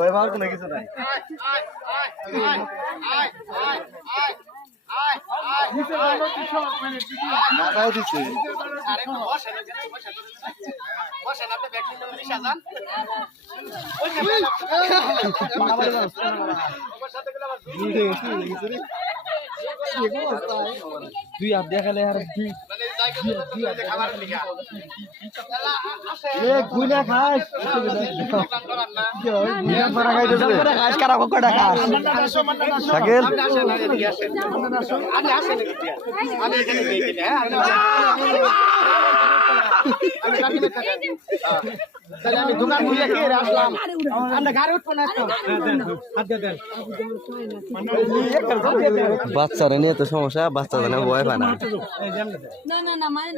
ওই ভাগ কোনো কিছু নাই মাথায় দিচ্ছে দুই হাত দেখালে আর গুনা খাস কারা কটা খাস শাকিল আমি দোকান খুলে খেয়ে আসলাম আমরা গাড়ি উঠবো না বাচ্চারা নিয়ে তো সমস্যা বাচ্চাদের ভয় পায় না না মানে